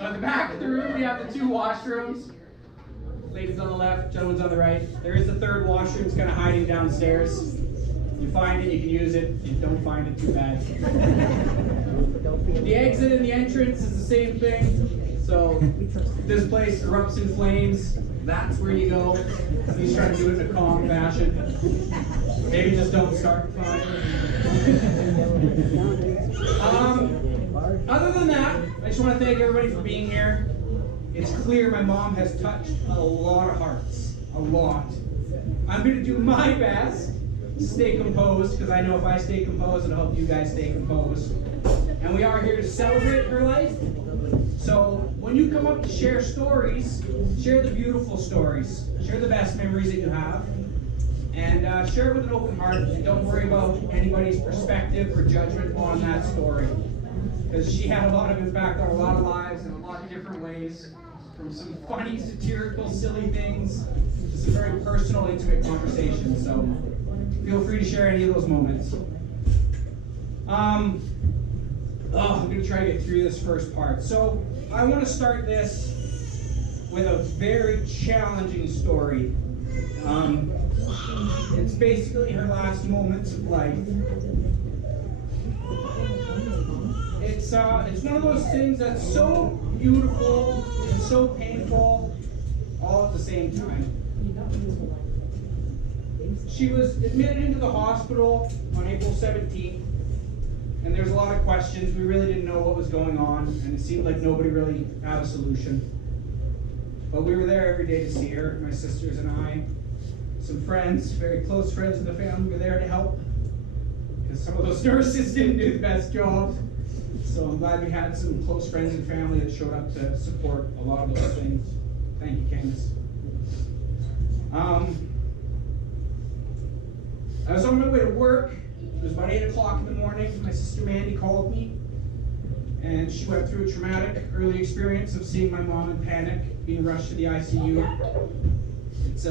So at the back of the room, we have the two washrooms. Ladies on the left, gentlemen's on the right. There is the third washroom. It's kind of hiding downstairs. You find it, you can use it. If you don't find it, too bad. The exit and the entrance is the same thing. So if this place erupts in flames, that's where you go. Please try to do it in a calm fashion. Maybe just don't start the fire. Other than that, I just want to thank everybody for being here. It's clear my mom has touched a lot of hearts. A lot. I'm going to do my best to stay composed, because I know if I stay composed, it'll help you guys stay composed. And we are here to celebrate her life. So when you come up to share stories, share the beautiful stories. Share the best memories that you have. And share it with an open heart. And don't worry about anybody's perspective or judgment on that story. Because she had a lot of impact on a lot of lives in a lot of different ways. From some funny, satirical, silly things to some very personal, intimate conversations. So feel free to share any of those moments. I'm going to try to get through this first part. So I want to start this with a very challenging story. It's basically her last moments of life. It's one of those things that's so beautiful and so painful all at the same time. She was admitted into the hospital on April 17th, and there's a lot of questions. We really didn't know what was going on, and it seemed like nobody really had a solution. But we were there every day to see her, my sisters and I. Some friends, very close friends of the family, were there to help, because some of those nurses didn't do the best job. So I'm glad we had some close friends and family that showed up to support a lot of those things. Thank you, Candace. I was on my way to work. It was about 8 o'clock in the morning. My sister Mandy called me, and she went through a traumatic early experience of seeing my mom in panic, being rushed to the ICU. It's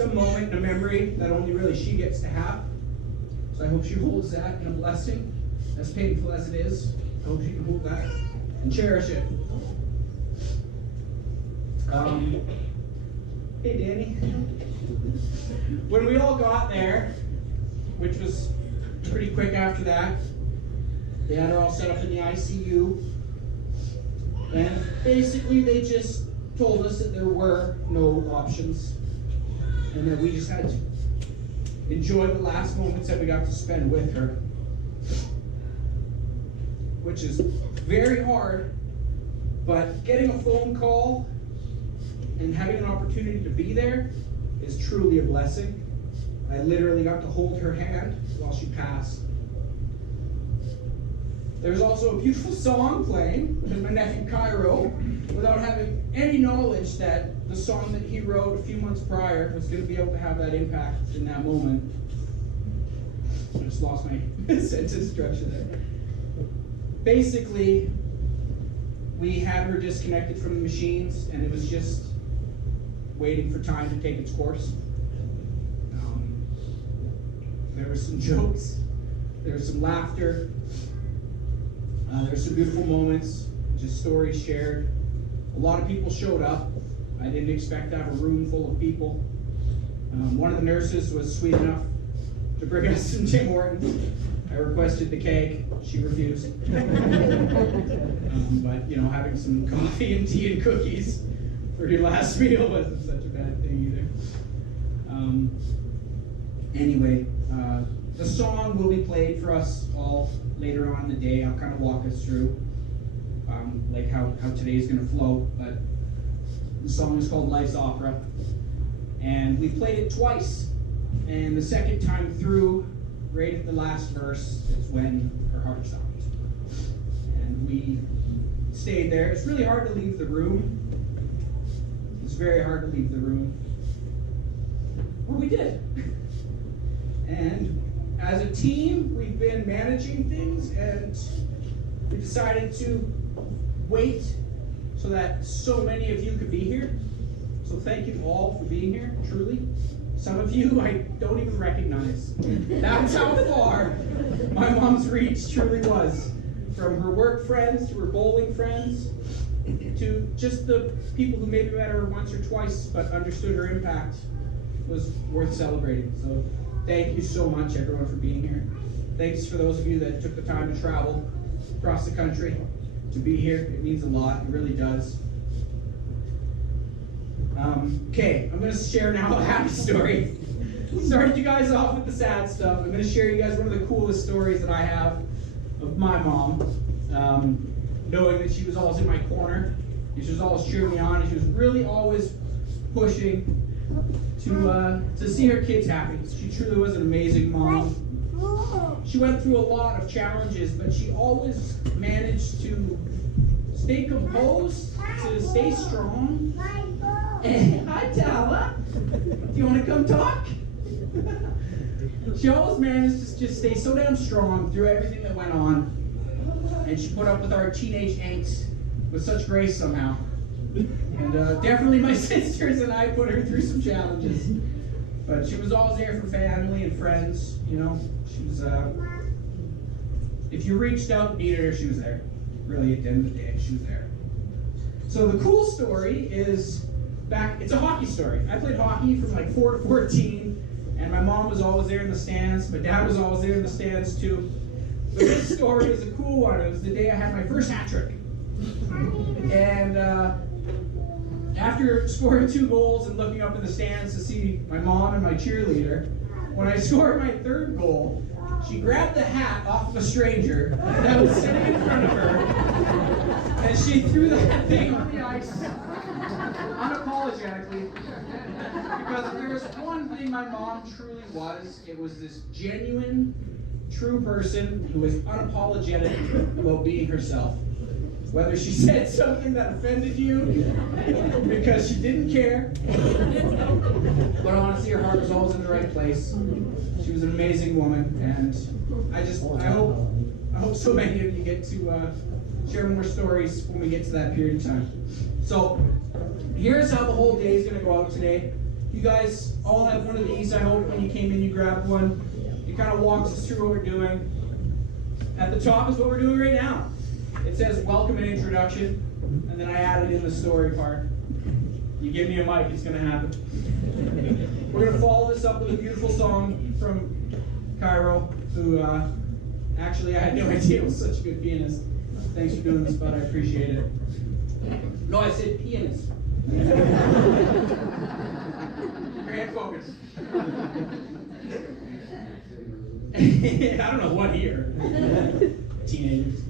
a moment and a memory that only really she gets to have. So I hope she holds that in a blessing, as painful as it is. I hope she can hold that and cherish it. Hey, Danny. When we all got there, which was pretty quick after that, they had her all set up in the ICU. And basically they just told us that there were no options, and that we just had to enjoy the last moments that we got to spend with her. Which is very hard, but getting a phone call and having an opportunity to be there is truly a blessing. I literally got to hold her hand while she passed. There's also a beautiful song playing with my nephew Cairo, without having any knowledge that the song that he wrote a few months prior was going to be able to have that impact in that moment. I just lost my sentence structure there. Basically, we had her disconnected from the machines, and it was just waiting for time to take its course. There were some jokes, there was some laughter, there were some beautiful moments, just stories shared. A lot of people showed up. I didn't expect to have a room full of people. One of the nurses was sweet enough to bring us some Tim Hortons. I requested the cake. She refused. But, you know, having some coffee and tea and cookies for your last meal wasn't such a bad thing either. Anyway, the song will be played for us all later on in the day. I'll kind of walk us through like how today's going to flow. But the song is called Life's Opera. And we played it twice. And the second time through, right at the last verse, is when her heart stopped. And we stayed there. It's really hard to leave the room. It's very hard to leave the room. Well, we did. And as a team, we've been managing things, and we decided to wait so that so many of you could be here. So thank you all for being here, truly. Some of you I don't even recognize. That's how far my mom's reach truly was. From her work friends to her bowling friends, to just the people who maybe met her once or twice but understood her impact was worth celebrating. So thank you so much, everyone, for being here. Thanks for those of you that took the time to travel across the country to be here. It means a lot. It really does. Okay, I'm going to share now a happy story. Started you guys off with the sad stuff. I'm going to share you guys one of the coolest stories that I have of my mom. Knowing that she was always in my corner, and she was always cheering me on, and she was really always pushing to see her kids happy. She truly was an amazing mom. She went through a lot of challenges, but she always managed to stay composed, to stay strong. And, hi, Tala. Do you want to come talk? She always managed to just stay so damn strong through everything that went on. And she put up with our teenage angst with such grace somehow. And definitely my sisters and I put her through some challenges. But she was always there for family and friends, you know. She was, if you reached out and needed her, she was there. Really, at the end of the day, she was there. So the cool story is it's a hockey story. I played hockey from like 4 to 14, and my mom was always there in the stands. My dad was always there in the stands too. But this story is a cool one. It was the day I had my first hat trick. And after scoring 2 goals and looking up in the stands to see my mom and my cheerleader, when I scored my 3rd goal, she grabbed the hat off of a stranger that was sitting in front of her, and she threw that thing on the ice unapologetically. Because if there was one thing my mom truly was, it was this genuine, true person who was unapologetic about being herself. Whether she said something that offended you because she didn't care, but honestly her heart was always in the right place. She was an amazing woman, and I hope so many of you get to share more stories when we get to that period of time. So here's how the whole day is going to go out today. You guys all have one of these. I hope when you came in you grabbed one. It kind of walks us through what we're doing. At the top is what we're doing right now. It says welcome and introduction, and then I added in the story part. You give me a mic, it's going to happen. We're going to follow this up with a beautiful song from Cairo, who actually I had no idea was such a good pianist. Thanks for doing this, bud. I appreciate it. No, I said pianist. Grand focus. I don't know what year. Teenagers.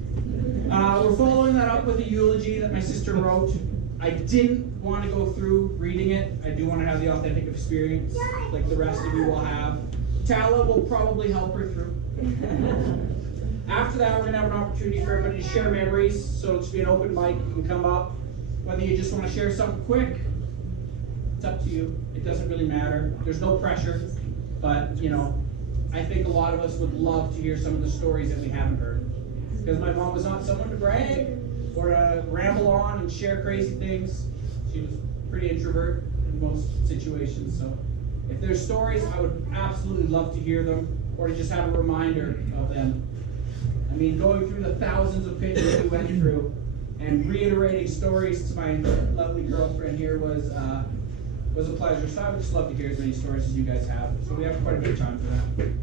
We're following that up with a eulogy that my sister wrote. I didn't want to go through reading it. I do want to have the authentic experience like the rest of you will have. Tala will probably help her through. After that, we're going to have an opportunity for everybody to share memories. So it'll just be an open mic. You can come up. Whether you just want to share something quick, it's up to you. It doesn't really matter. There's no pressure. But, you know, I think a lot of us would love to hear some of the stories that we haven't heard. Because my mom was not someone to brag or to ramble on and share crazy things. She was pretty introvert in most situations. So if there's stories, I would absolutely love to hear them or to just have a reminder of them. I mean, going through the thousands of pictures we went through and reiterating stories to my lovely girlfriend here was a pleasure. So I would just love to hear as many stories as you guys have. So we have quite a bit of time for that.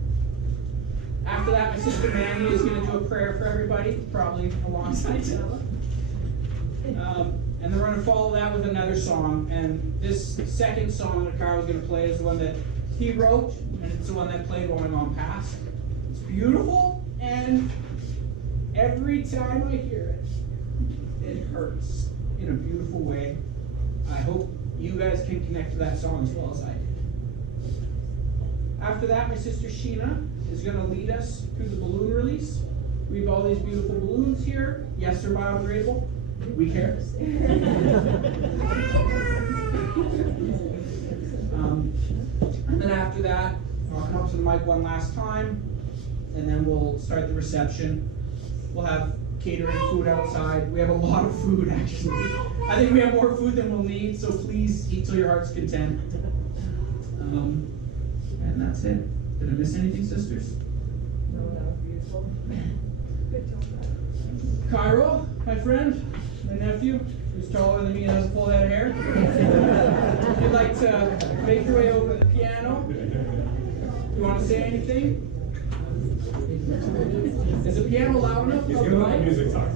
After that, my sister Mandy is going to do a prayer for everybody, probably alongside Stella. And then we're going to follow that with another song. And this second song that Carl was going to play is the one that he wrote, and it's the one that played while my mom passed. It's beautiful, and every time I hear it, it hurts in a beautiful way. I hope you guys can connect to that song as well as I did. After that, my sister Sheena is going to lead us through the balloon release. We have all these beautiful balloons here. Yes, they're biodegradable. We care. And then after that, I'll come up to the mic one last time, and then we'll start the reception. We'll have catering food outside. We have a lot of food, actually. I think we have more food than we'll need, so please eat till your heart's content. And that's it. Did I miss anything, sisters? No, that was beautiful. Good job. Cairo, my friend, my nephew, who's taller than me and has a full head of hair. If you'd like to make your way over to the piano, you want to say anything? Is the piano loud enough? He's gonna let the music talk.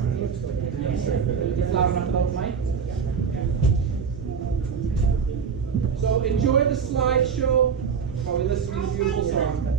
It's loud enough without the mic? So enjoy the slideshow while we listen to this beautiful song.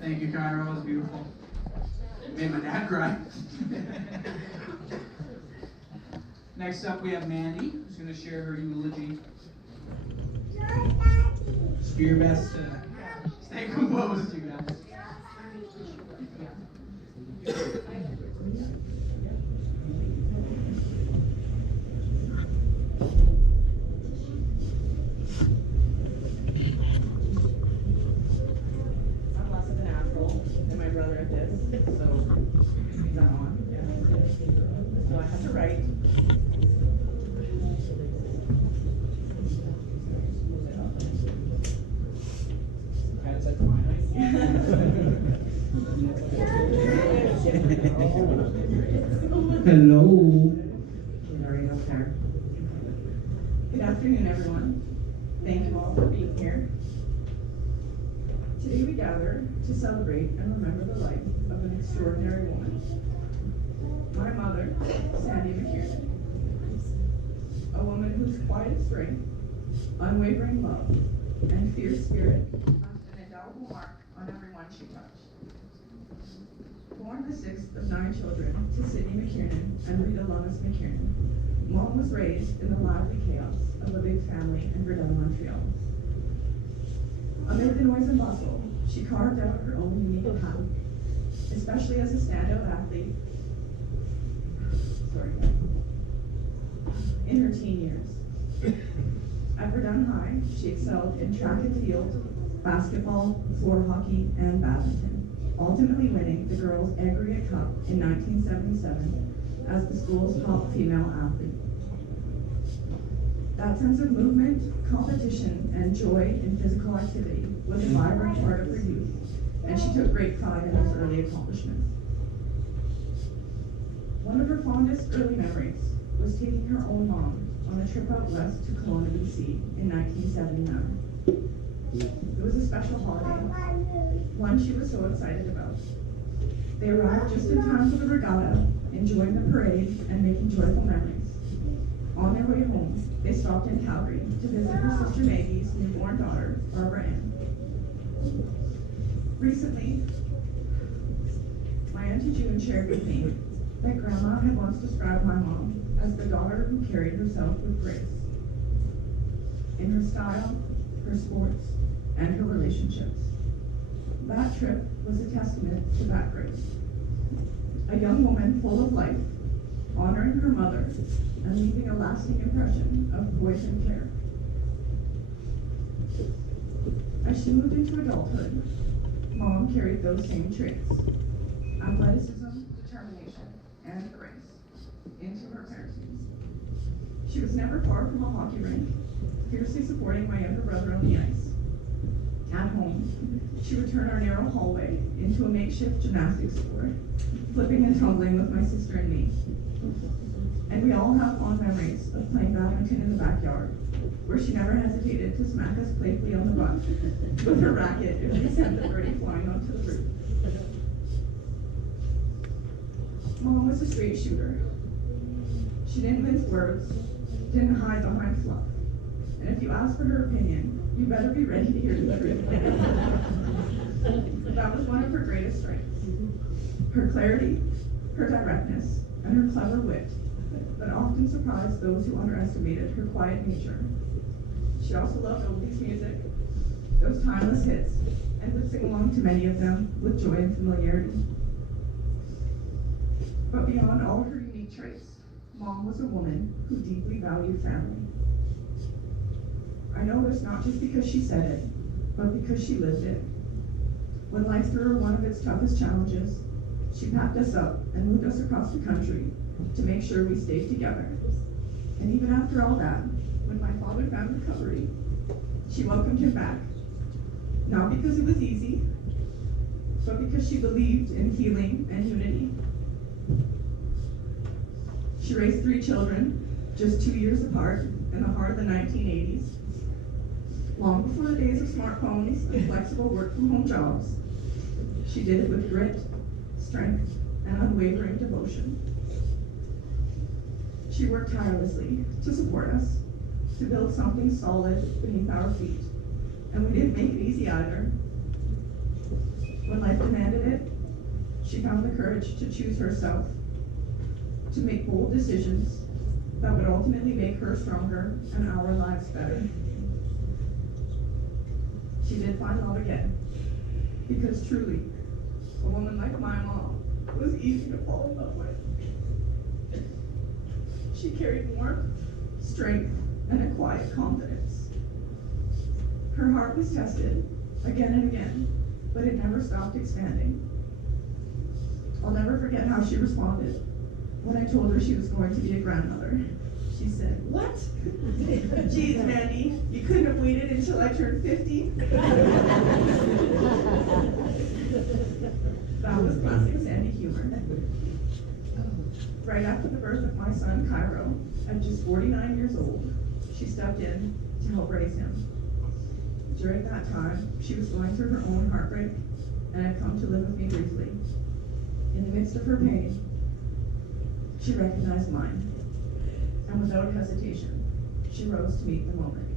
Thank you, Conroe. That was beautiful. It made my dad cry. Next up, we have Mandy, who's going to share her eulogy. Just do your best to stay composed, you guys. So I have to write. Hello. Good afternoon, everyone. Thank you all for being here. Today we gather to celebrate and remember the life of an extraordinary woman. My mother, Sandy McKiernan. A woman whose quiet strength, unwavering love, and fierce spirit left an indelible mark on everyone she touched. Born the sixth of 9 children to Sidney McKiernan and Rita Lonis McKiernan, Mom was raised in the lively chaos of a big family in Verdun, Montreal. Amid the noise and bustle, she carved out her own unique path, especially as a standout athlete. in her teen years. At Verdun High, she excelled in track and field, basketball, floor hockey, and badminton, ultimately winning the girls' aggregate cup in 1977 as the school's top female athlete. That sense of movement, competition, and joy in physical activity was a vibrant part of her youth, and she took great pride in those early accomplishments. One of her fondest early memories was taking her own mom on a trip out west to Kelowna, BC in 1979. It was a special holiday, one she was so excited about. They arrived just in time for the regatta, enjoying the parade and making joyful memories. On their way home, they stopped in Calgary to visit her sister Maggie's newborn daughter, Barbara Ann. Recently, my Auntie June shared with me that Grandma had once described my mom as the daughter who carried herself with grace. In her style, her sports, and her relationships. That trip was a testament to that grace. A young woman full of life, honoring her mother, and leaving a lasting impression of poise and care. As she moved into adulthood, Mom carried those same traits: athleticism, determination, and grace into her parenting. She was never far from a hockey rink, fiercely supporting my younger brother on the ice. At home, she would turn our narrow hallway into a makeshift gymnastics floor, flipping and tumbling with my sister and me. And we all have fond memories of playing badminton in the backyard, where she never hesitated to smack us playfully on the butt with her racket if we sent the birdie flying onto the roof. Mom was a straight shooter. She didn't mince words, didn't hide behind fluff. And if you asked for her opinion, you better be ready to hear the truth. That was one of her greatest strengths. Her clarity, her directness, and her clever wit that often surprised those who underestimated her quiet nature. She also loved oldies music, those timeless hits, and would sing along to many of them with joy and familiarity. But beyond all her unique traits, Mom was a woman who deeply valued family. I know this not just because she said it, but because she lived it. When life threw her one of its toughest challenges, she packed us up and moved us across the country to make sure we stayed together. And even after all that, when my father found recovery, she welcomed him back. Not because it was easy, but because she believed in healing and unity. She raised 3 children, just 2 years apart, in the heart of the 1980s. Long before the days of smartphones and flexible work-from-home jobs, she did it with grit, strength, and unwavering devotion. She worked tirelessly to support us, to build something solid beneath our feet, and we didn't make it easy either. When life demanded it, she found the courage to choose herself, to make bold decisions that would ultimately make her stronger and our lives better. She did find love again, because truly, a woman like my mom was easy to fall in love with. She carried warmth, strength, and a quiet confidence. Her heart was tested again and again, but it never stopped expanding. I'll never forget how she responded when I told her she was going to be a grandmother. She said, "What? Geez, Mandy, you couldn't have waited until I turned 50? That was classic Sandy humor. Right after the birth of my son, Cairo, at just 49 years old, she stepped in to help raise him. During that time, she was going through her own heartbreak and had come to live with me briefly. In the midst of her pain, she recognized mine. And without hesitation, she rose to meet the moment.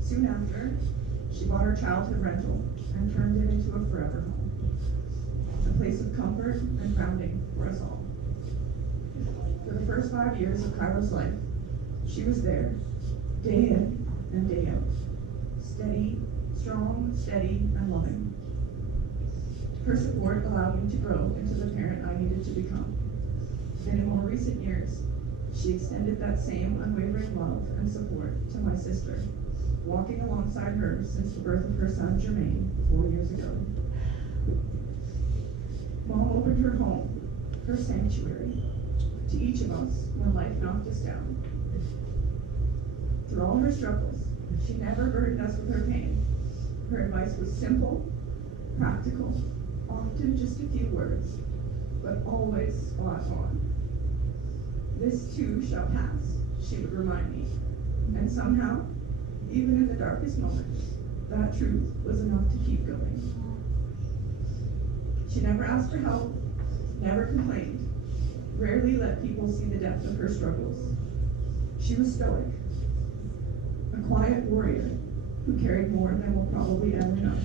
Soon after, she bought her childhood rental and turned it into a forever home, a place of comfort and grounding for us all. For the first 5 years of Cairo's life, she was there, day in and day out, steady, strong, steady, and loving. Her support allowed me to grow into the parent I needed to become. And in more recent years, She extended that same unwavering love and support to my sister, walking alongside her since the birth of her son Jermaine 4 years ago. Mom opened her home, her sanctuary, to each of us when life knocked us down. Through all her struggles, she never burdened us with her pain. Her advice was simple, practical, often just a few words, but always spot on. This too shall pass, she would remind me. And somehow, even in the darkest moments, that truth was enough to keep going. She never asked for help, never complained, rarely let people see the depth of her struggles. She was stoic, a quiet warrior who carried more than we'll probably ever know.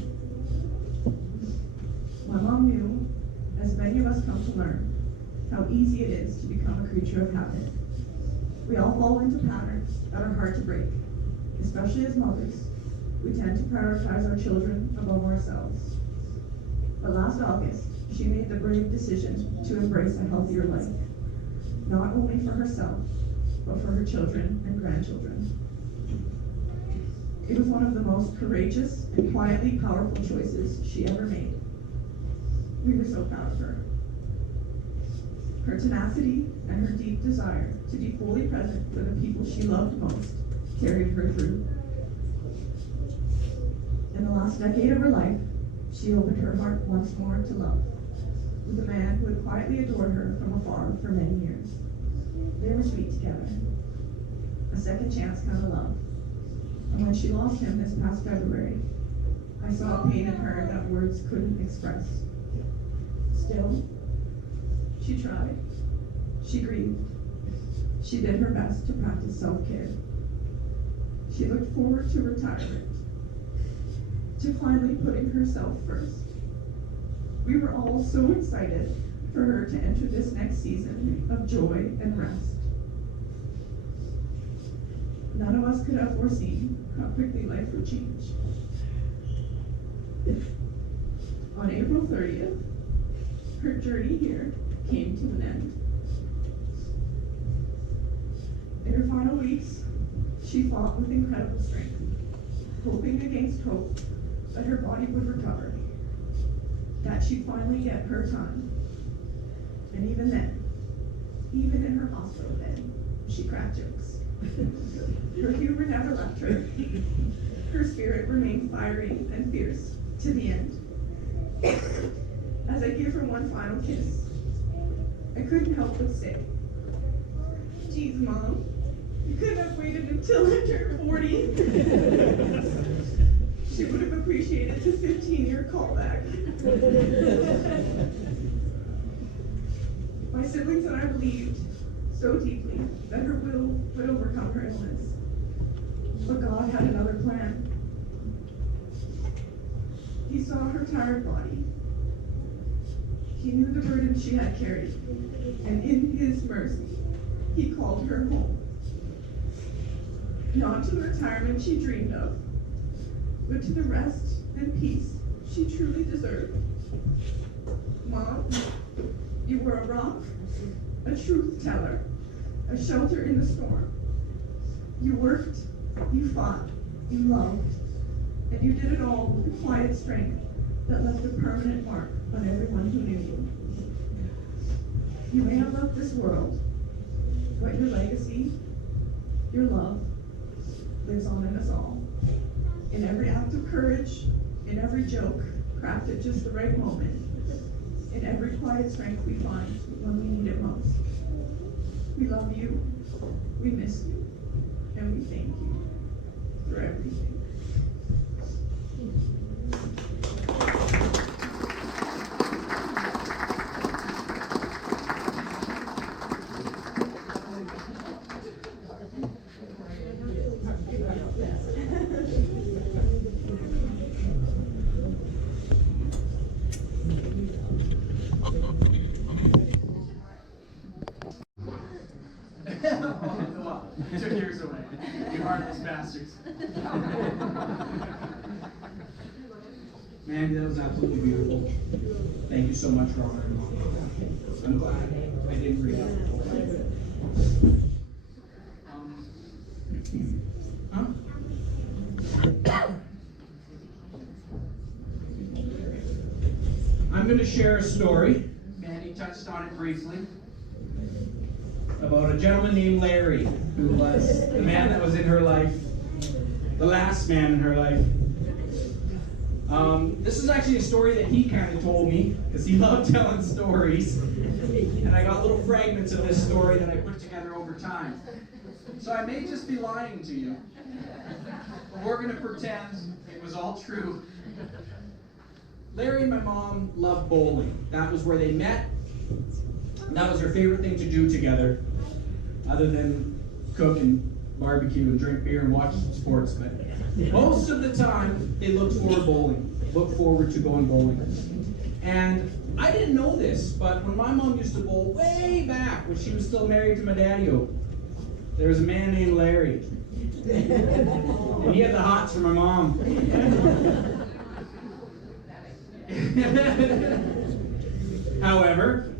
My mom knew, as many of us come to learn, how easy it is to become a creature of habit. We all fall into patterns that are hard to break. Especially as mothers, we tend to prioritize our children above ourselves. But last August, she made the brave decision to embrace a healthier life, not only for herself, but for her children and grandchildren. It was one of the most courageous and quietly powerful choices she ever made. We were so proud of her. Her tenacity and her deep desire to be fully present for the people she loved most carried her through. In the last decade of her life, she opened her heart once more to love, with a man who had quietly adored her from afar for many years. They were sweet together, a second chance kind of love. And when she lost him this past February, I saw a pain in her that words couldn't express. Still, she tried, she grieved, she did her best to practice self-care. She looked forward to retirement, to finally putting herself first. We were all so excited for her to enter this next season of joy and rest. None of us could have foreseen how quickly life would change. On April 30th, her journey here came to an end. In her final weeks, she fought with incredible strength, hoping against hope that her body would recover, that she'd finally get her time. And even then, even in her hospital bed, she cracked jokes. Her humor never left her. Her spirit remained fiery and fierce to the end. As I gave her one final kiss, I couldn't help but say, "Geez, Mom, you couldn't have waited until I turned 40. She would have appreciated the 15-year callback. My siblings and I believed so deeply that her will would overcome her illness. But God had another plan. He saw her tired body. He knew the burden she had carried, and in His mercy, He called her home. Not to the retirement she dreamed of, but to the rest and peace she truly deserved. Mom, you were a rock, a truth teller, a shelter in the storm. You worked, you fought, you loved, and you did it all with a quiet strength that left a permanent mark on everyone who knew you. You may have left this world, but your legacy, your love, lives on in us all. In every act of courage, in every joke cracked at just the right moment, in every quiet strength we find when we need it most. We love you, we miss you, and we thank you for everything. You took yours away. You heartless bastards. Mandy, that was absolutely beautiful. Thank you so much for honoring Mom. I'm glad I didn't read it. I'm going to share a story Mandy touched on it briefly. about a gentleman named Larry, who was the man that was in her life, the last man in her life. This is actually a story that he kind of told me, because he loved telling stories. And I got little fragments of this story that I put together over time. So I may just be lying to you, but we're going to pretend it was all true. Larry and my mom loved bowling. That was where they met. And that was their favorite thing to do together, other than cook and barbecue and drink beer and watch sports. But most of the time, they looked forward to going bowling. And I didn't know this, but when my mom used to bowl way back, when she was still married to my daddy-o, there was a man named Larry. And he had the hots for my mom. However,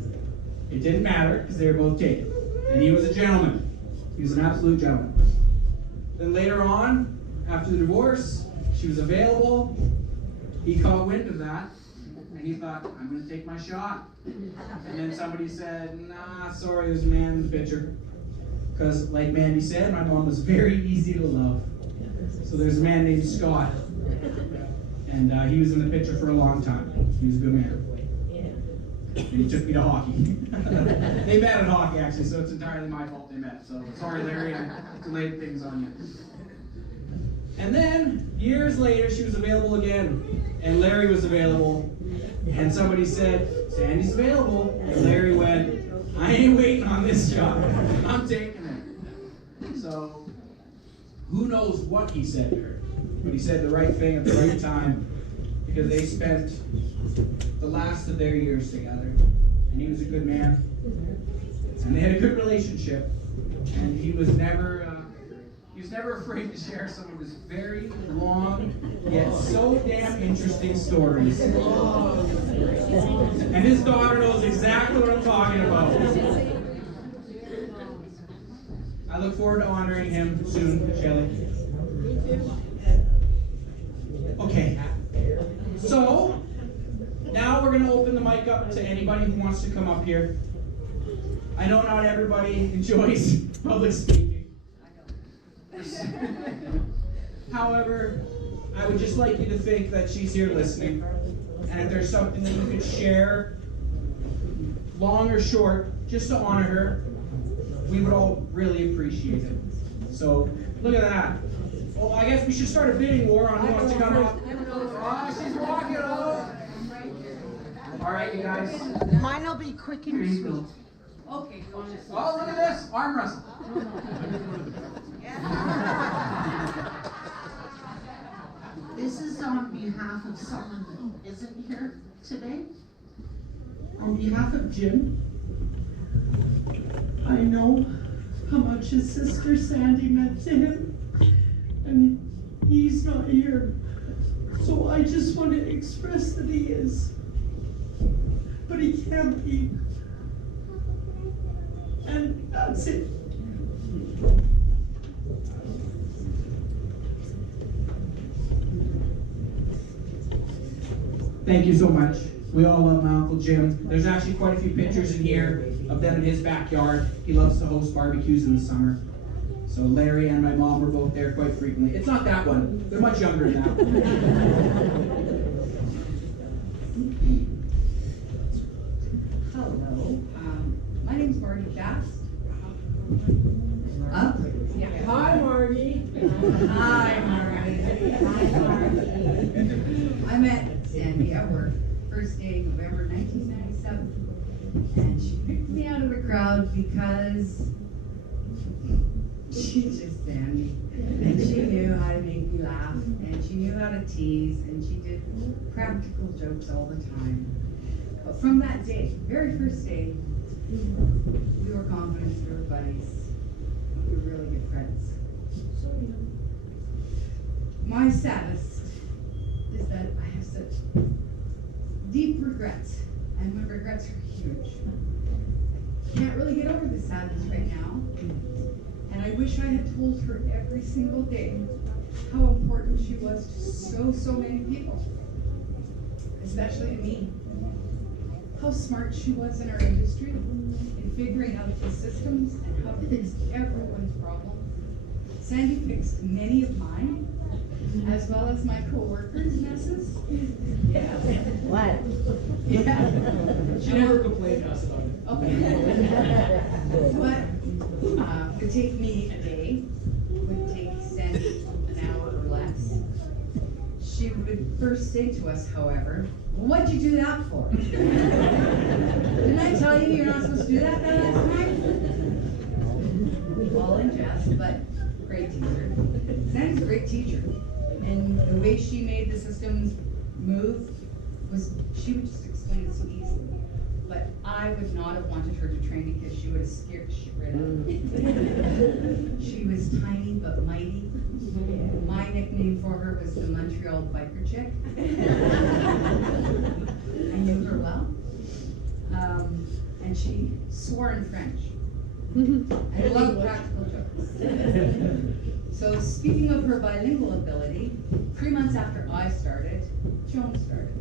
it didn't matter because they were both taken. And he was a gentleman. He was an absolute gentleman. Then later on, after the divorce, she was available. He caught wind of that. And he thought, I'm going to take my shot. And then somebody said, nah, sorry, there's a man in the picture. Because, like Mandy said, my mom was very easy to love. So there's a man named Scott. And he was in the picture for a long time. He was a good man. And he took me to hockey. They met at hockey, actually, so it's entirely my fault they met. So sorry, Larry, I delayed things on you. And then, years later, she was available again. And Larry was available. And somebody said, Sandy's available. And Larry went, I ain't waiting on this job. I'm taking it. So, who knows what he said to her. But he said the right thing at the right time. Because they spent the last of their years together. And he was a good man. And they had a good relationship. And he was never afraid to share some of his very long, yet so damn interesting stories. And his daughter knows exactly what I'm talking about. I look forward to honoring him soon, Shelley. Okay. So, now we're going to open the mic up to anybody who wants to come up here. I know not everybody enjoys public speaking. However, I would just like you to think that she's here listening. And if there's something that you could share, long or short, just to honor her, we would all really appreciate it. So, look at that. Well, I guess we should start a bidding war on who wants to come up. Oh, she's walking over. All right, you guys. Mine will be quick and sweet. Okay, go on. Oh, look at this. Arm wrestle. This is on behalf of someone that isn't here today. On behalf of Jim, I know how much his sister Sandy meant to him, and he's not here. So I just want to express that he is, but he can't be. And that's it. Thank you so much. We all love my Uncle Jim. There's actually quite a few pictures in here of them in his backyard. He loves to host barbecues in the summer. So Larry and my mom were both there quite frequently. It's not that one. They're much younger than that one. Hello, my name's Marty Bast. Up? Yeah. Hi, Margie. Hi, Marty. Hi, Marty. I met Sandy at work, first day, November 1997. And she picked me out of the crowd because she's just Sandy. And she knew how to make me laugh, and she knew how to tease, and she did practical jokes all the time. But from that day, very first day, we were confident, we were buddies, we were really good friends. My saddest is that I have such deep regrets, and my regrets are huge. I can't really get over the sadness right now, and I wish I had told her every single day how important she was to so many people, especially to me. how smart she was in her industry, in figuring out the systems and how to fix everyone's problems. Sandy fixed many of mine, as well as my co-workers' messes. Yeah. What? Yeah. She never complained to us about it. Okay. What would take me a day would take Sandy an hour or less. She would first say to us, however, "Well, what'd you do that for?" "Didn't I tell you you're not supposed to do that last time?" All in jest, but great teacher. Sandy's a great teacher. And the way she made the systems move was, she would just explain it so easily. But I would not have wanted her to train because she would have scared the shit right out of me. She was tiny but mighty. My nickname for her was the Montreal biker chick. I knew her well. And she swore in French. I love practical jokes. So speaking of her bilingual ability, 3 months after I started, Joan started.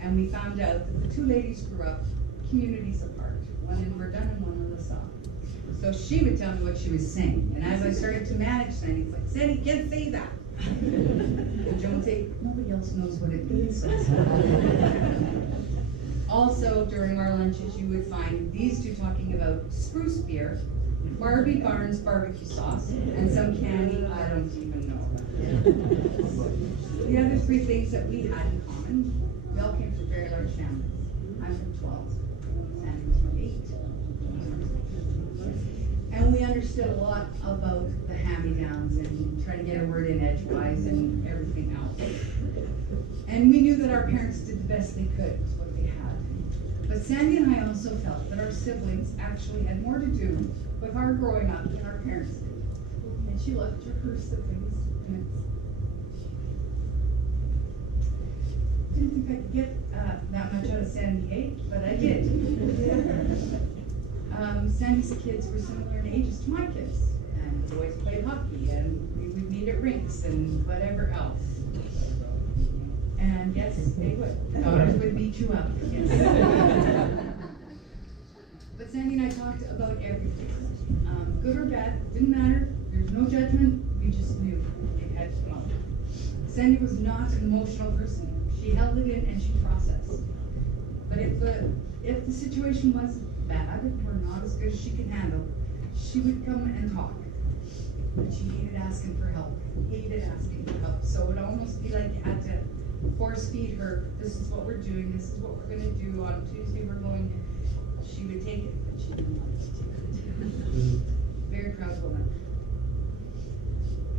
And we found out that the two ladies grew up communities apart, one in Verdun and one in LaSalle. So she would tell me what she was saying. And as I started to manage Sandy, it's like, "Sandy, can't say that." And Joan would say, "Nobody else knows what it means." Also, during our lunches, you would find these two talking about spruce beer, Barbie Barnes barbecue sauce, and some candy I don't even know about. The other three things that we had in common, we all came from very large families. I'm from 12, Sandy was from 8. And we understood a lot about the hand-me-downs and trying to get a word in edgewise and everything else. And we knew that our parents did the best they could with what they had. But Sandy and I also felt that our siblings actually had more to do with our growing up than our parents did. And she loved her siblings. And didn't think I could get that much out of Sandy, hey? But I did. Sandy's kids were similar in ages to my kids. And the boys played hockey, and we would meet at rinks and whatever else. And yes, they would. Daughters would beat you up. Yes. But Sandy and I talked about everything. Good or bad, didn't matter. There's no judgment. We just knew it had to come out. Sandy was not an emotional person. She held it in and she processed. But if the situation was bad or not as good as she could handle, she would come and talk. But she hated asking for help. Hated asking for help. So it would almost be like you had to force feed her, "This is what we're doing, this is what we're gonna do, on Tuesday we're going." She would take it, but she didn't want to take it. Very proud woman.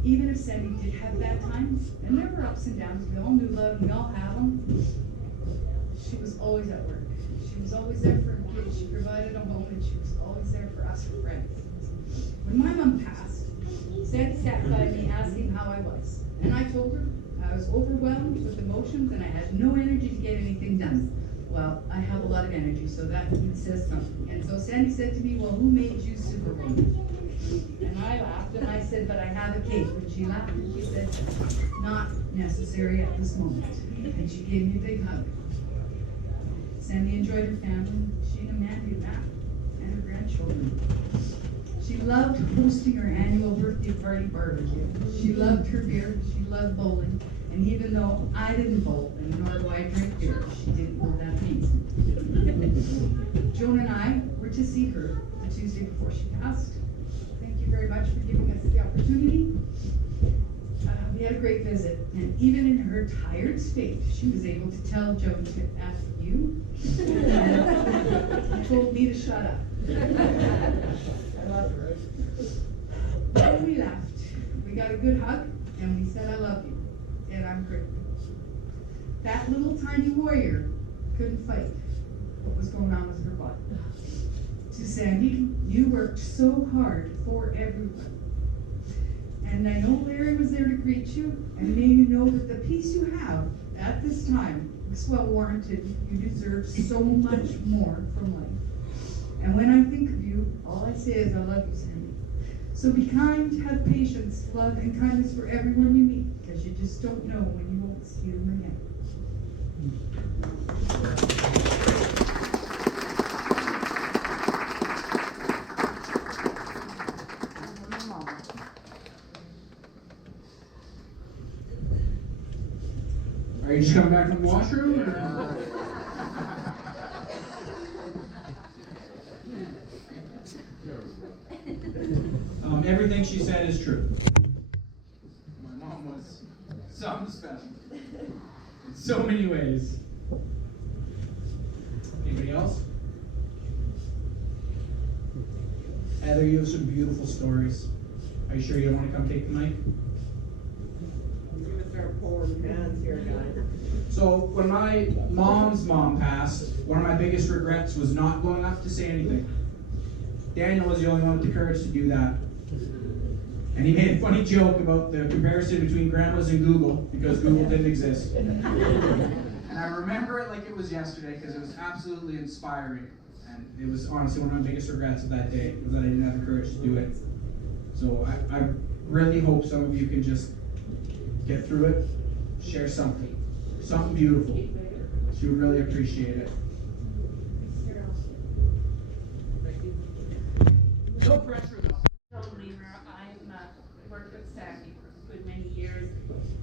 Even if Sandy did have bad times, and there were ups and downs, we all knew about them, we all have them, she was always at work. She was always there for her kids, she provided a home, and she was always there for us, her friends. When my mom passed, Sandy sat by me asking how I was, and I told her I was overwhelmed with emotions and I had no energy to get anything done. Well, I have a lot of energy, so that says something. And so Sandy said to me, "Well, who made you Superwoman?" And I laughed and I said, "But I have a cape." And she laughed and she said, "Not necessary at this moment." And she gave me a big hug. Sandy enjoyed her family. She and Amanda did that, and her grandchildren. She loved hosting her annual birthday party barbecue. She loved her beer. She loved bowling. And even though I didn't bowl, and nor do I drink beer, she didn't bowl that amazing. Joan and I were to see her the Tuesday before she passed. Thank you very much for giving us the opportunity. We had a great visit, and even in her tired state, she was able to tell Joan to F you, and told me to shut up. I love her. When we left, we got a good hug, and we said, "I love you, and I'm grateful." That little tiny warrior couldn't fight what was going on with her body. To Sandy, you worked so hard for everyone. And I know Larry was there to greet you, and may you know that the peace you have at this time is well warranted. You deserve so much more from life. And when I think of you, all I say is I love you, Sandy. So be kind, have patience, love, and kindness for everyone you meet, because you just don't know when you won't see them again. you just coming back from the washroom? Or? Everything she said is true. My mom was something special. In so many ways. Anybody else? Heather, you have some beautiful stories. Are you sure you don't want to come take the mic? You're gonna start pulling hands here, guys. So, when my mom's mom passed, one of my biggest regrets was not going up to say anything. Daniel was the only one with the courage to do that. And he made a funny joke about the comparison between grandmas and Google, because Google didn't exist. And I remember it like it was yesterday because it was absolutely inspiring. And it was honestly one of my biggest regrets of that day, was that I didn't have the courage to do it. So I really hope some of you can just get through it, share something beautiful. She would really appreciate it. No pressure though. I'm worked with Sandy for a good many years,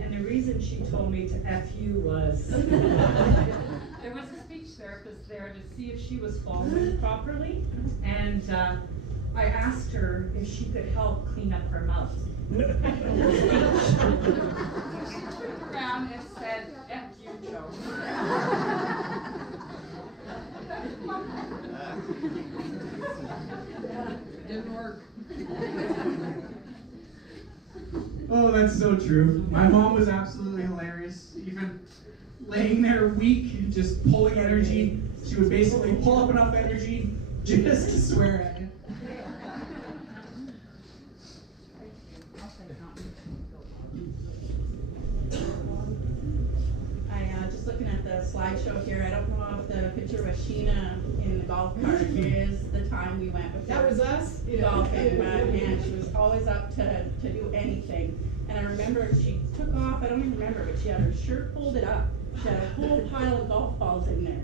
and the reason she told me to F you was there was a speech therapist there to see if she was following properly, and I asked her if she could help clean up her mouth. She turned around and said, F you, Joe. Didn't work. Oh, that's so true. My mom was absolutely hilarious. Even laying there weak, just pulling energy. She would basically pull up enough energy just to swear at you. Just looking at the slideshow here, I don't know if the picture with Sheena in the golf cart is the time we went with That her was us? golfing, but man, she was always up to do anything. And I remember she took off, I don't even remember, but she had her shirt folded up. She had a whole pile of golf balls in there.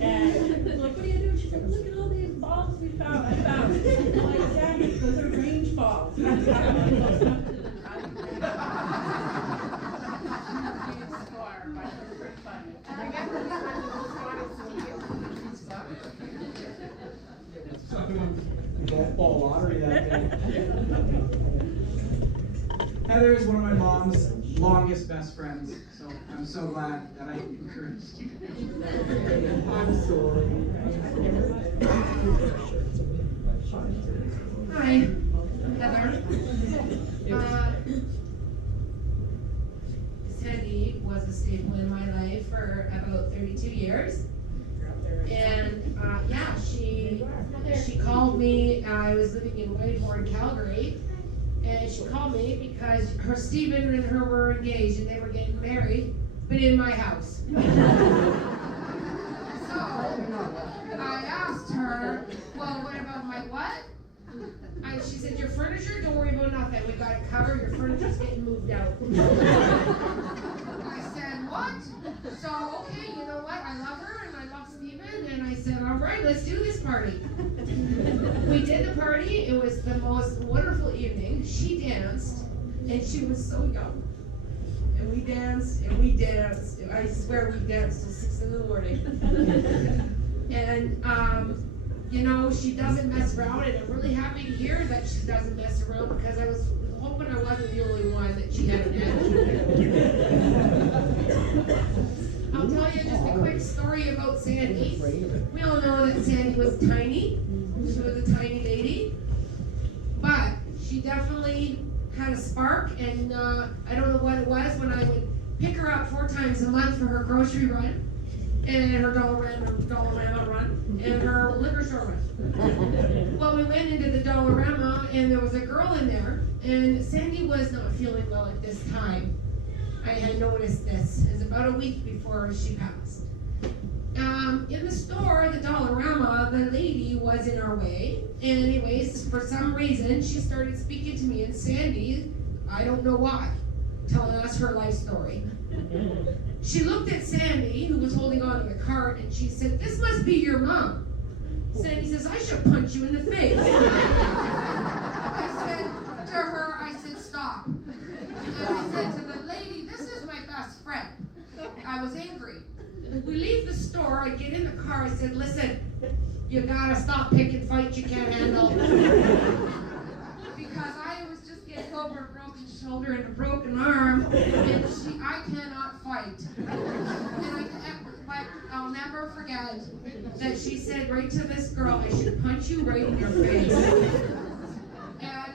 And I was like, what are you doing? She's like, look at all these balls I found. I'm like, Sandy, those are range balls. That's how I'm close enough to the driving range. Score, but it was pretty funny. Talking about golf ball lottery that day. Heather is one of my mom's longest best friends, so I'm so glad that I encouraged you. I'm sorry. Hi, Heather. Sandy was a staple in my life for about 32 years. And yeah, she called me. I was living in Whitehorn, Calgary, and she called me because her Stephen and her were engaged and they were getting married, but in my house. So I asked her, well, what about my what? She said, your furniture, don't worry about nothing. We got it covered. Your furniture's getting moved out. I said, what? So, okay, you know what? I love her and I love Stephen. And I said, all right, let's do this party. We did the party. It was the most wonderful evening. She danced, and she was so young. And we danced, and we danced. I swear we danced till 6 in the morning. And, you know, she doesn't mess around, and I'm really happy to hear that she doesn't mess around because I was hoping I wasn't the only one that she had an attitude. I'll tell you just a quick story about Sandy. We all know that Sandy was tiny. She was a tiny lady. But she definitely had a spark, and I don't know what it was when I would pick her up 4 times a month for her grocery run, and her Dollarama run, and her liquor store run. Well, we went into the Dollarama, and there was a girl in there, and Sandy was not feeling well at this time. I had noticed this. It was about a week before she passed. In the store, the Dollarama, the lady was in our way. And anyways, for some reason, she started speaking to me. And Sandy, I don't know why, telling us her life story. She looked at Sandy, who was holding on to the cart, and she said, this must be your mom. Sandy says, I should punch you in the face. I said to her, stop. And I said to the lady, this is my best friend. I was gotta stop picking fights you can't handle. Because I was just getting over a broken shoulder and a broken arm, and I cannot fight. But I'll never forget that she said right to this girl, I should punch you right in your face. And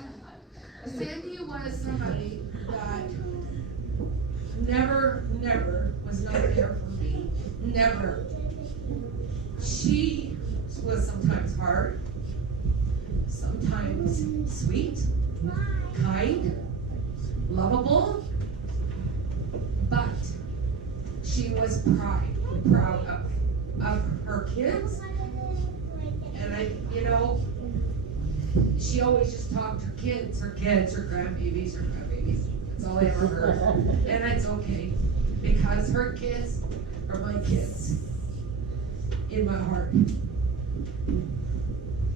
Sandy was somebody that never was not there for me. Never. She was sometimes hard, sometimes sweet, kind, lovable, but she was proud of her kids. And she always just talked her kids, her grandbabies, That's all I ever heard. And it's okay, because her kids are my kids in my heart.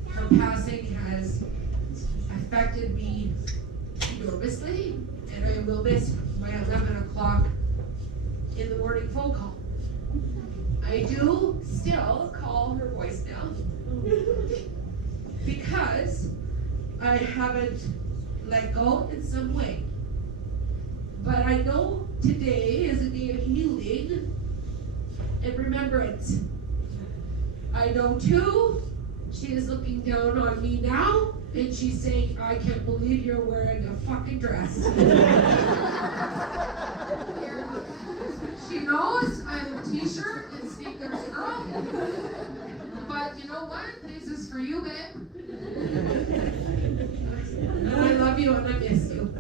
Her passing has affected me enormously, and I will miss my 11 o'clock in the morning phone call. I do still call her voicemail because I haven't let go in some way. But I know today is a day of healing and remembrance. I know too, she is looking down on me now, and she's saying, I can't believe you're wearing a fucking dress. She knows I'm a t-shirt and sneakers girl. But you know what? This is for you, babe. And I love you and I miss you.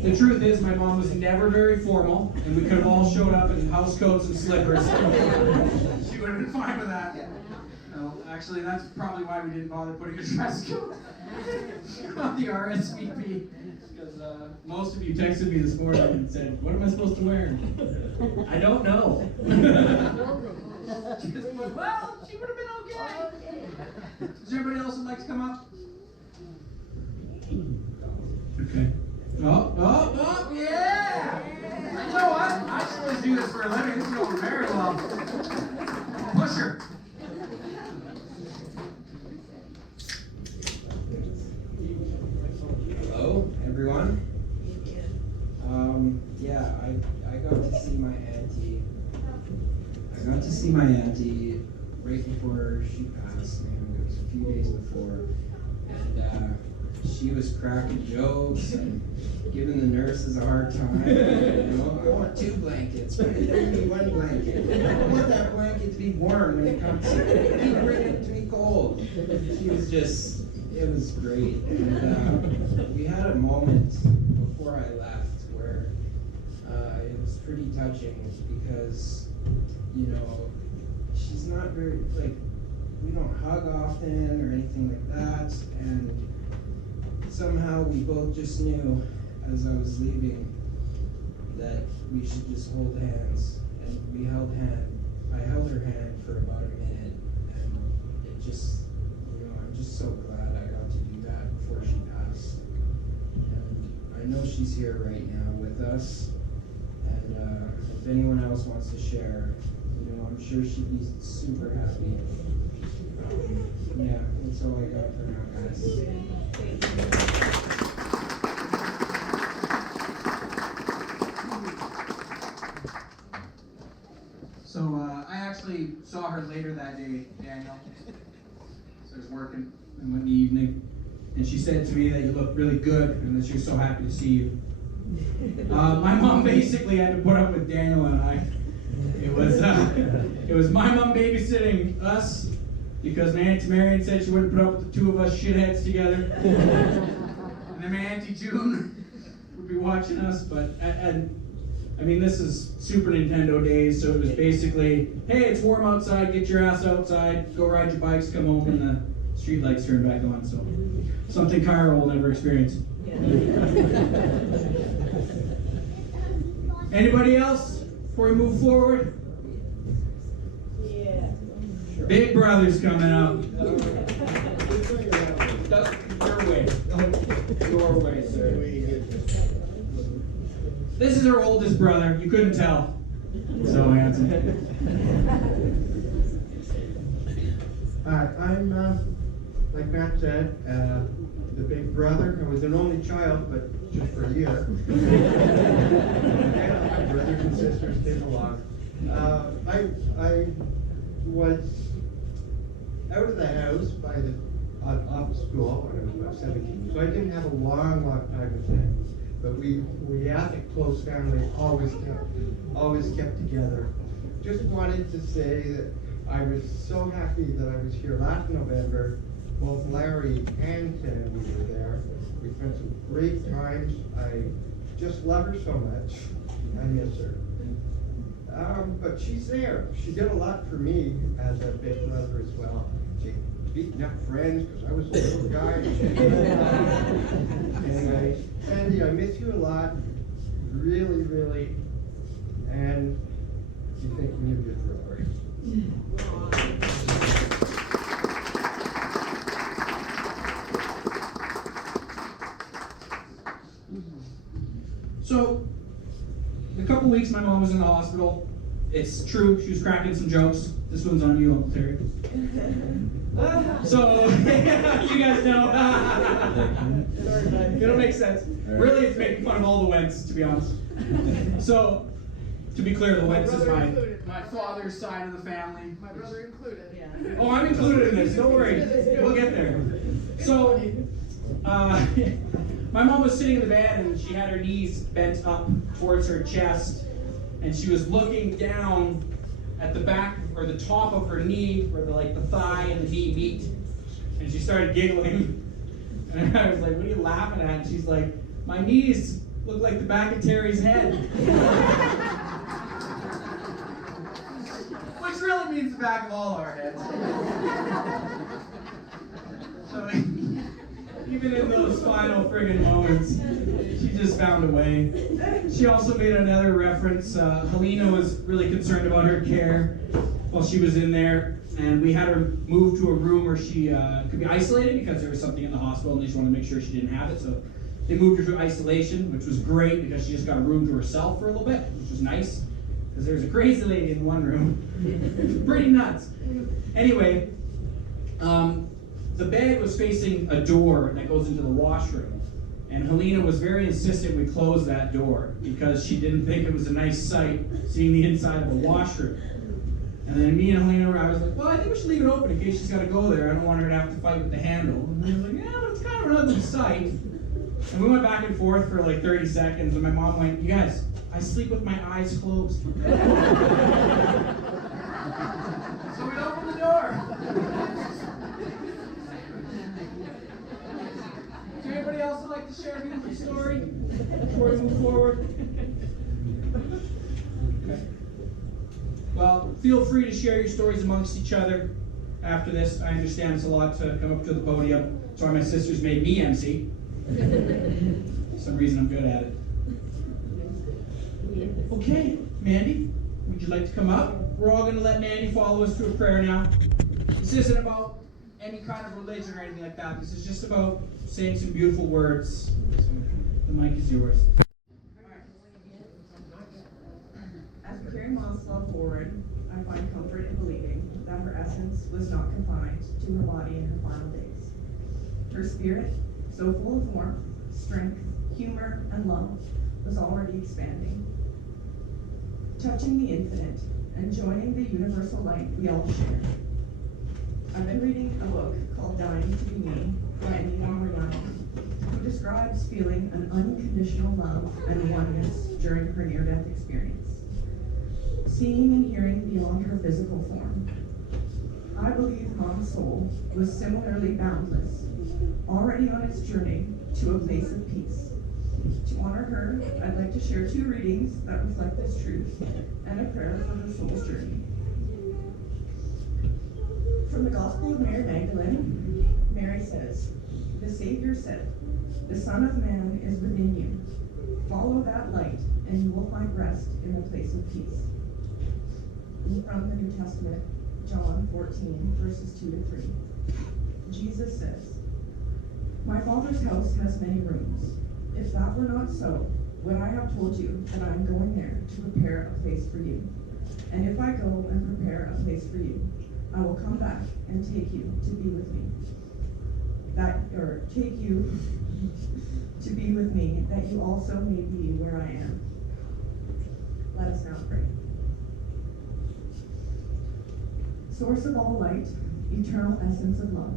The truth is, my mom was never very formal, and we could have all showed up in house coats and slippers. She would have been fine with that. No, actually, that's probably why we didn't bother putting a dress code on the RSVP. Because most of you texted me this morning and said, what am I supposed to wear? I don't know. Well, she would have been okay. Is there anybody else who'd like to come up? Okay. Oh, yeah! You know what? I should always do this for a living. This is going very well. Push her. Hello, everyone. Yeah, I got to see my auntie. I got to see my auntie right before she passed. It was a few days before, and she was cracking jokes and giving the nurses a hard time. I want 2 blankets. Bring me 1 blanket. I want that blanket to be warm when it comes. Keep bringing it to me cold. She was just. It was great, and we had a moment before I left where it was pretty touching because, she's not very, we don't hug often or anything like that, and somehow we both just knew as I was leaving that we should just hold hands, and we held I held her hand for about a minute, and it just, I'm just so glad I got to do that before she passed. And I know she's here right now with us, and if anyone else wants to share, I'm sure she'd be super happy. Yeah, that's all I got for now, guys. So I actually saw her later that day, Daniel. So I was working. and one evening, and she said to me that you look really good and that she was so happy to see you. My mom basically had to put up with Daniel and I. It was my mom babysitting us because my Auntie Marion said she wouldn't put up with the 2 of us shitheads together. And then my Auntie June would be watching us, but I mean, this is Super Nintendo days, so it was basically, hey, it's warm outside, get your ass outside, go ride your bikes, come home, and the street lights turn back on. So something Kyra will never experience. Anybody else before we move forward? Yeah. Big Brother's coming up. Your way. Your way, sir. This is her oldest brother. You couldn't tell. So handsome. Hi, I'm, like Matt said, the big brother. I was an only child, but just for a year. And my brothers and sisters came along. I was out of the house by the off school when I was about 17, so I didn't have a long time with them. But we as a close family always kept together. Just wanted to say that I was so happy that I was here last November. Both Larry and Sandy were there. We spent some great times. I just love her so much. I miss her. But she's there. She did a lot for me as a big brother as well. She beaten up friends because I was a little guy. Anyway, Sandy, I miss you a lot. Really, really. And you think me of your brother. So, a couple weeks my mom was in the hospital. It's true, she was cracking some jokes. This one's on you, Uncle Terry. So, you guys know. It'll make sense. Really, it's making fun of all the Wentz, to be honest. So, to be clear, the Wentz is my father's side of the family. My brother included. Yeah. Oh, I'm included in this, don't worry. We'll get there. So, my mom was sitting in the bed and she had her knees bent up towards her chest and she was looking down at the back or the top of her knee where the thigh and the knee meet, and she started giggling and I was like, what are you laughing at? And she's like, my knees look like the back of Terry's head. Which really means the back of all our heads. So, even in those final friggin' moments, she just found a way. She also made another reference. Helena was really concerned about her care while she was in there, and we had her move to a room where she could be isolated because there was something in the hospital and they just wanted to make sure she didn't have it. So they moved her to isolation, which was great because she just got a room to herself for a little bit, which was nice because there was a crazy lady in one room. Pretty nuts. Anyway, the bed was facing a door that goes into the washroom. And Helena was very insistent we close that door because she didn't think it was a nice sight seeing the inside of a washroom. And then me and Helena, I was like, well, I think we should leave it open in case she's got to go there. I don't want her to have to fight with the handle. And he was like, yeah, but it's kind of an ugly sight. And we went back and forth for like 30 seconds, and my mom went, you guys, I sleep with my eyes closed. So we opened the door. Is there anybody else who'd like to share a beautiful story before we move forward? Okay. Well, feel free to share your stories amongst each other after this. I understand it's a lot to come up to the podium. That's why my sisters made me MC. For some reason I'm good at it. Okay, Mandy, would you like to come up? We're all going to let Mandy follow us through a prayer now. This isn't about any kind of religion or anything like that. This is just about saying some beautiful words. So the mic is yours. As we carry Mom's love forward, I find comfort in believing that her essence was not confined to her body in her final days. Her spirit, so full of warmth, strength, humor, and love, was already expanding, touching the infinite and joining the universal light we all share. I've been reading a book called Dying to Be Me by Anita Moriano, who describes feeling an unconditional love and oneness during her near-death experience, seeing and hearing beyond her physical form. I believe Mom's soul was similarly boundless, already on its journey to a place of peace. To honor her, I'd like to share 2 readings that reflect this truth and a prayer for her soul's journey. From the Gospel of Mary Magdalene, Mary says, "The Savior said, 'The Son of Man is within you. Follow that light, and you will find rest in the place of peace.'" And from the New Testament, John 14, verses 2 to 3. Jesus says, My Father's house has many rooms. If that were not so, would I have told you that I am going there to prepare a place for you? And if I go and prepare a place for you, I will come back and take you to be with me. Take you to be with me, that you also may be where I am. Let us now pray. Source of all light, eternal essence of love,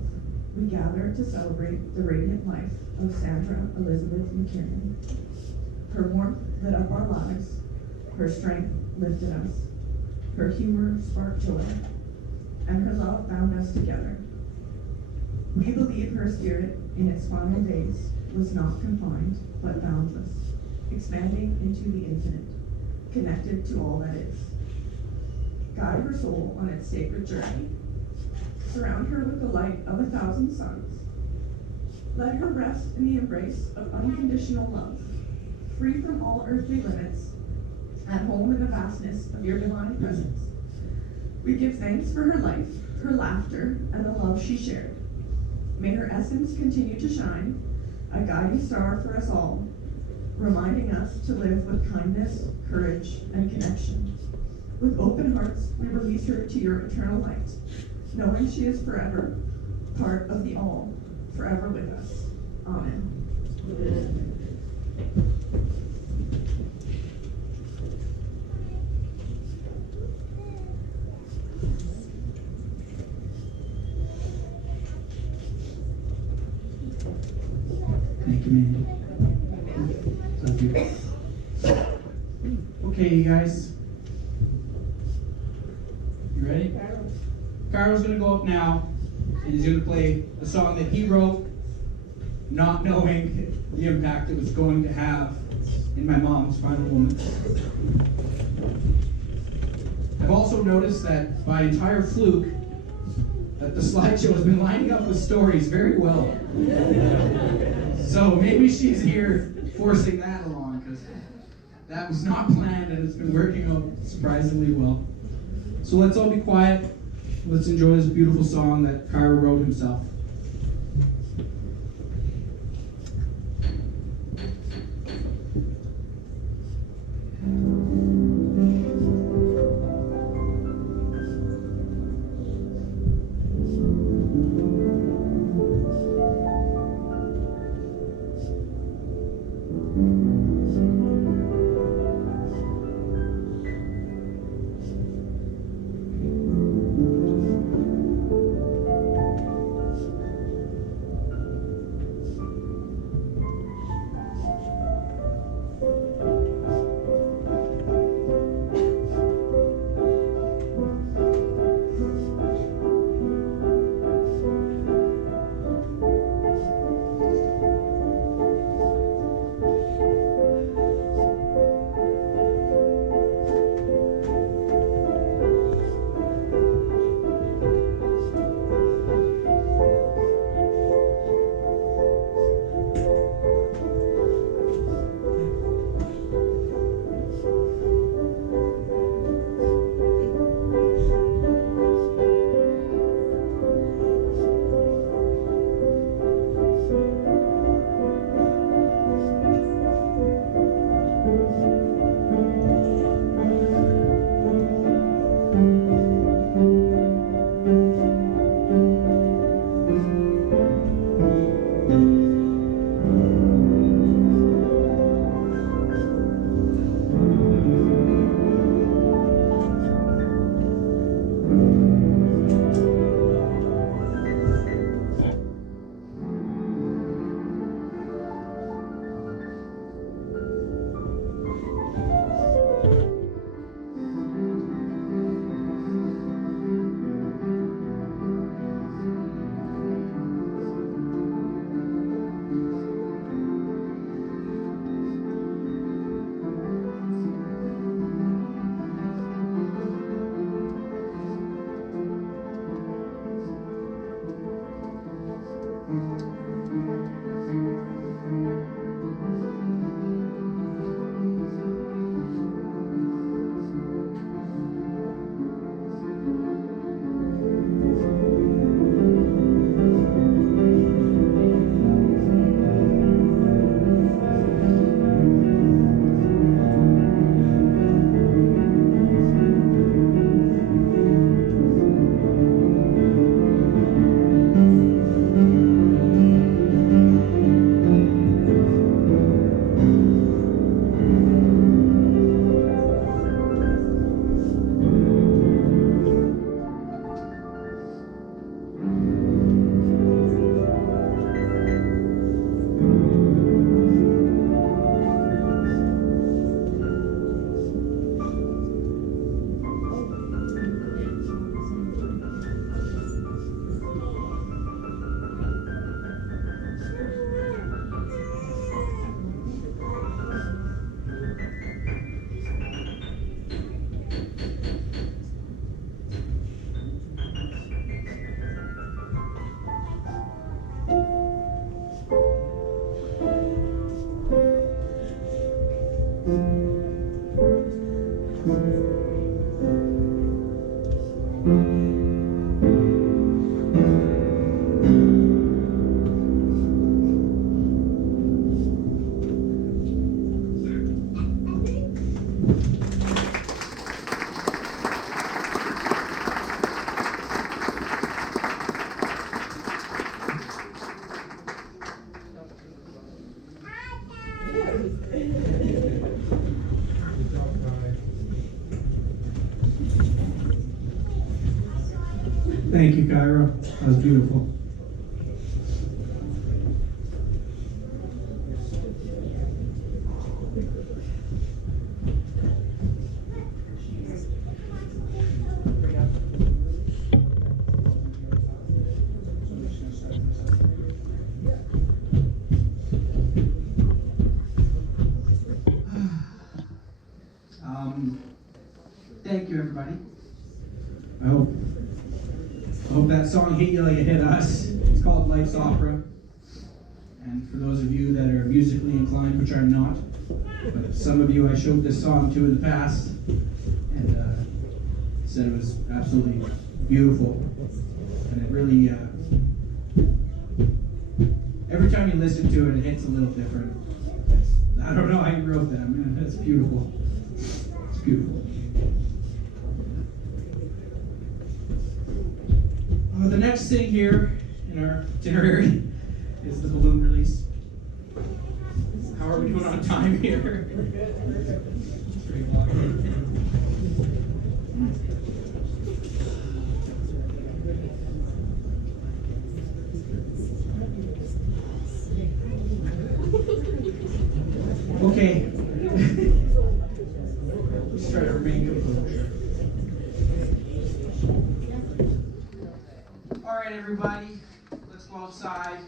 we gather to celebrate the radiant life of Sandra Elizabeth McKiernan. Her warmth lit up our lives, her strength lifted us, her humor sparked joy, and her love bound us together. We believe her spirit in its final days was not confined, but boundless, expanding into the infinite, connected to all that is. Guide her soul on its sacred journey. Surround her with the light of 1,000 suns. Let her rest in the embrace of unconditional love, free from all earthly limits, at home in the vastness of your divine presence. We give thanks for her life, her laughter, and the love she shared. May her essence continue to shine, a guiding star for us all, reminding us to live with kindness, courage, and connection. With open hearts, we release her to your eternal light, knowing she is forever part of the all, forever with us. Amen. Amen. Thank you, Mandy. Love you. Okay, you guys. You ready? Carl's going to go up now, and he's going to play a song that he wrote, not knowing the impact it was going to have in my mom's final moments. I've also noticed that by entire fluke, that the slideshow has been lining up with stories very well. So maybe she's here forcing that along, because that was not planned and it's been working out surprisingly well. So let's all be quiet. Let's enjoy this beautiful song that Kyra wrote himself. Thank you, Cairo. That was beautiful. Thank you, everybody. I hope that song hit you like it hit us. It's called Life's Opera. And for those of you that are musically inclined, which I'm not, but some of you I showed this song to in the past, and said it was absolutely beautiful. And it really, every time you listen to it, it hits a little different. I don't know how you wrote that, man. It's beautiful. It's beautiful. The next thing here in our itinerary is the balloon release. How are we doing on time here? 3 o'clock. Okay. Let's try to remain composed. All right, everybody, let's go outside.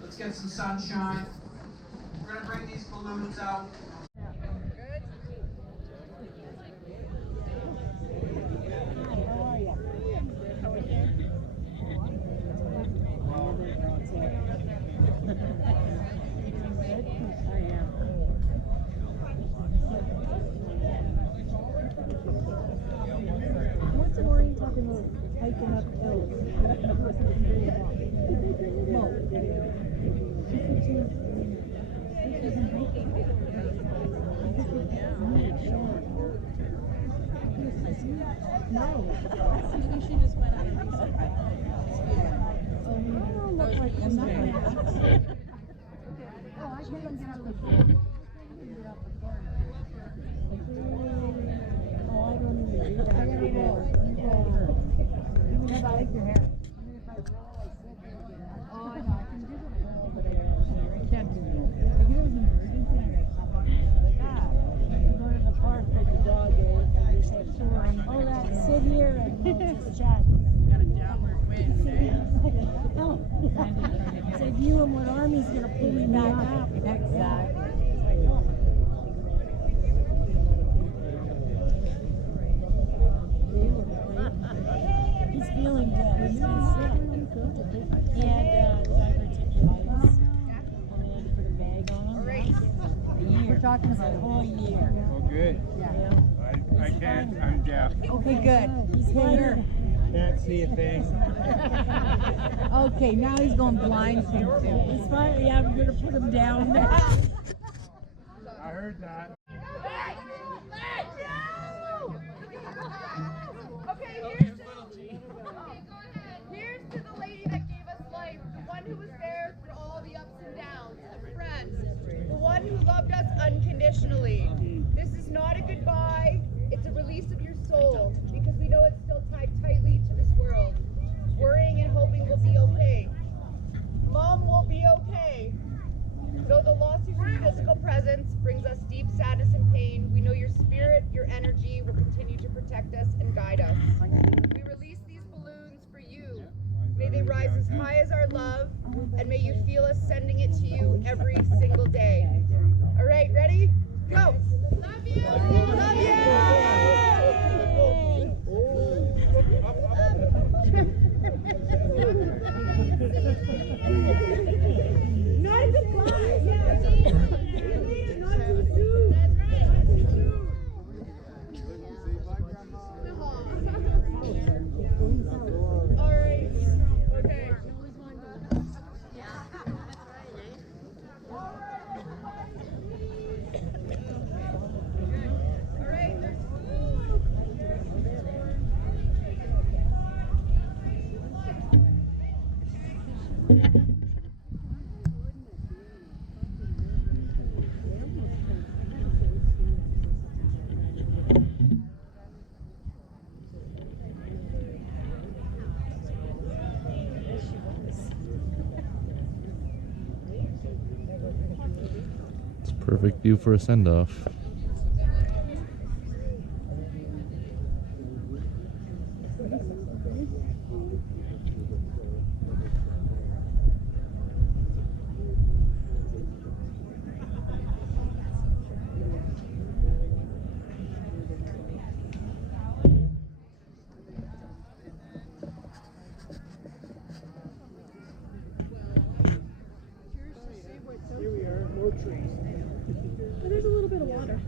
Let's get some sunshine. We're gonna bring these balloons out. What's Maureen talking about hiking up hills? No. She said she isn't hiking. No. She just went on a recent hike. Oh, you look like I'm not going to ask. Oh, I can't get out of the car. Oh, I don't even read that. I gotta go. Even if I like your hair. Even if I roll, I slip it. Oh, I know. I can do the roll, but I can't do it. Like, if it was an emergency, I gotta stop on it. Like, you go to the park with the dog, and you say, oh, that, sit here and we'll just chat. You got a downward wind, eh? No. Say, view him when Army's gonna pull me back up. Exactly. It's like, oh. He's feeling good. He's been sick. He had diverticulitis. And they had to put a bag on him. We're talking about a whole year. Oh, good. Yeah. I can't. I'm deaf. Okay, good. He's here. Can't see a thing. Okay, now he's going blind too. He's fine. Yeah, I'm gonna put him down. I heard that. Here's to the lady that gave us life, the one who was there through all the ups and downs, the friends, the one who loved us unconditionally. This is not a goodbye, it's a release of your soul, because we know it's still tied tightly to this world. Worrying and hoping we'll be okay. Mom will be okay. Though the loss of your physical presence brings us deep sadness and pain, we know your spirit, your energy will continue to protect us and guide us. We release these balloons for you. May they rise as high as our love, and may you feel us sending it to you every single day. All right, ready? Go! Love you! Love you! Not a goodbye! Not too soon! All right. Okay. All right. There's Perfect view for a send-off. But there's a little bit of water.